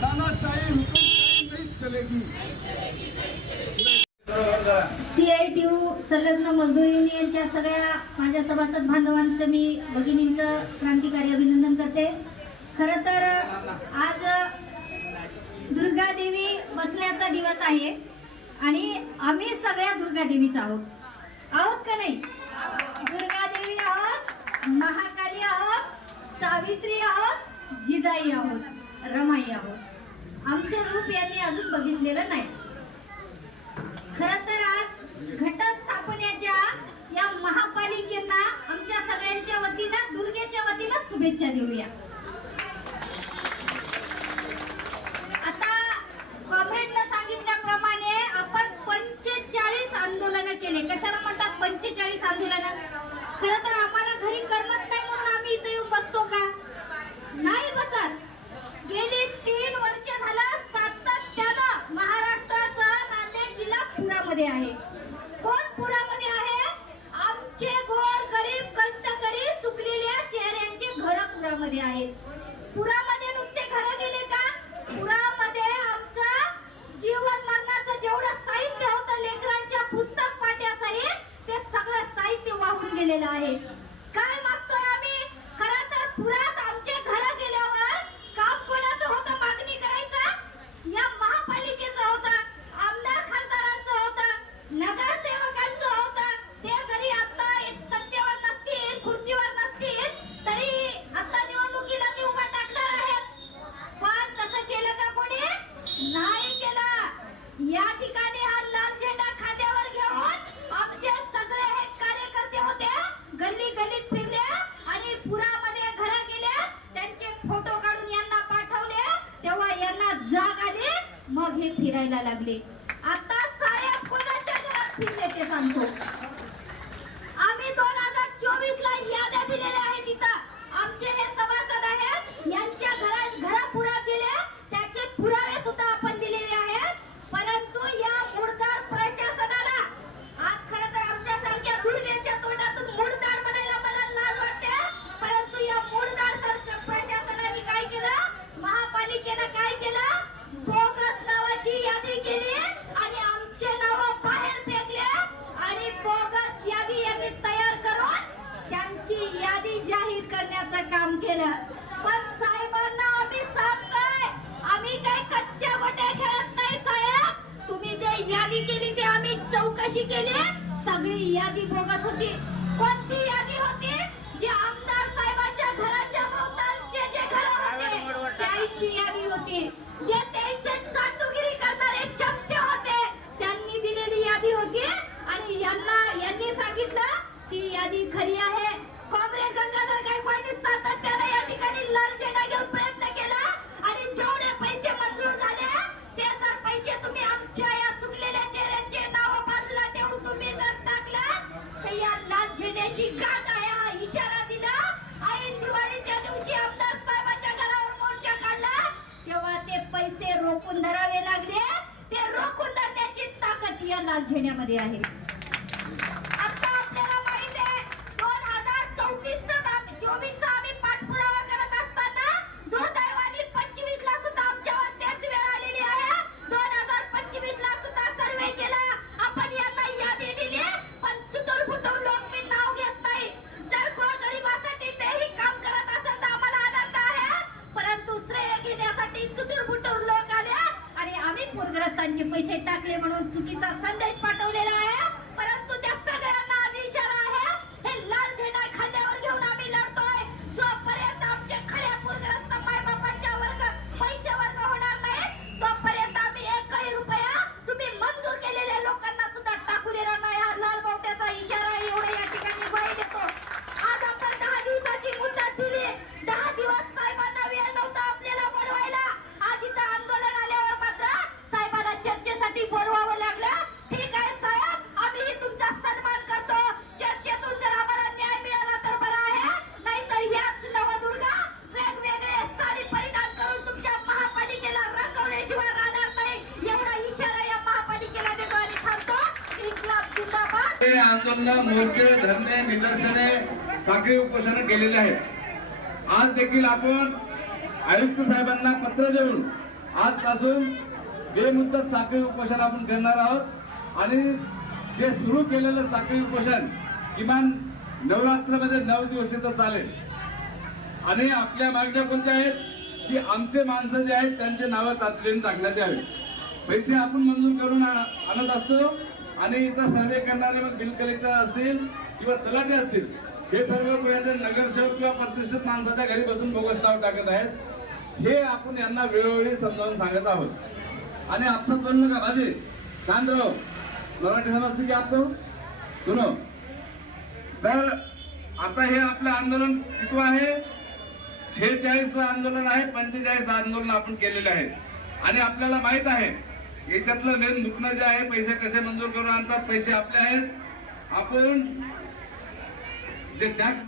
तानाशाही हुकुमशाही नहीं चलेगी सीआयटीयू संलग्न मजदूर युनियनच्या सगळ्या माझ्या सभासद बांधवांचं मी भगिनींचं क्रांतिकारी अभिनंदन करते. खरं तर आज दुर्गा देवी बसण्याचा दिवस आहे आणि आम्ही सगळ्या दुर्गा देवीच आहोत. आहोत का नाही? दुर्गा देवी आहोत महाकाली आहोत सावित्री आहोत जिजाई आहोत रमाई आहोत. आमचं रूप यांनी अजून बघितलेलं नाही. खर तर आज घटस्थापनेच्या या महापालिकेला आमच्या सगळ्यांच्या वतीनं दुर्गेच्या वतीनं शुभेच्छा देऊया. पुरामध्ये आहेत. पुरामध्ये नुसते घर गेले का? पुरामध्ये आमचा जीवन मरणाचं जेवढं साहित्य होतं लेकरांच्या पुस्तक पाट्यासहित ते सगळं साहित्य वाहून गेलेलं आहे. लागले. आता साहेब कोणाच्या घरात फिरले ते सांगतो. आम्ही दोन हजार चोवीस ला याद्या दिलेल्या आहेत तिथं आमचे हे केल्या पण साहेबांना आम्ही सांगतोय आम्ही काय कच्च्या बट्या खेळत नाही साहेब. तुम्ही जे यादी केली ते आम्ही चौकशी केली. सगळी यादी बघत होती. कोणती त्रास घेण्यामध्ये आहे. लोकांचे पैसे टाकले म्हणून चुकीचा संदेश आंदोलन मोर्चे धरणे निदर्शने साखळी उपोषण केलेले आहेत. आज देखील आपण आयुक्त साहेबांना पत्र देऊन आजपासून बेमुद्दत साखळी उपोषण आपण करणार आहोत. आणि जे सुरू केलेलं साखळी उपोषण किमान नवरात्रमध्ये नऊ दिवस तर चालेल. आणि आपल्या मागण्या कोणत्या आहेत? की आमचे माणसं जे आहेत त्यांचे नावं तातडीने टाकण्यात यावे. पैसे आपण मंजूर करून आण- आणत असतो. आणि इथं सर्वे करणारे मग बिल कलेक्टर असतील किंवा तलाटे असतील हे सर्व पुण्याचे नगरसेवक किंवा प्रतिष्ठित माणसाच्या घरी बसून बोगस नाव टाकत आहेत. हे आपण यांना वेळोवेळी समजावून सांगत आहोत. आणि आपसात बोलणं का भाजी? शांत राहो मराठी समजते की आपण सुनो. तर आता हे आपलं आंदोलन कितवं आहे? शेहेचाळीस आंदोलन आहे पंचेचाळीस आंदोलन आपण केलेले आहे आणि आपल्याला माहीत आहे याच्यातलं मेन दुखणं जे आहे पैसे कसे मंजूर करून आणतात पैसे आपले आहेत. आपण जे टॅक्स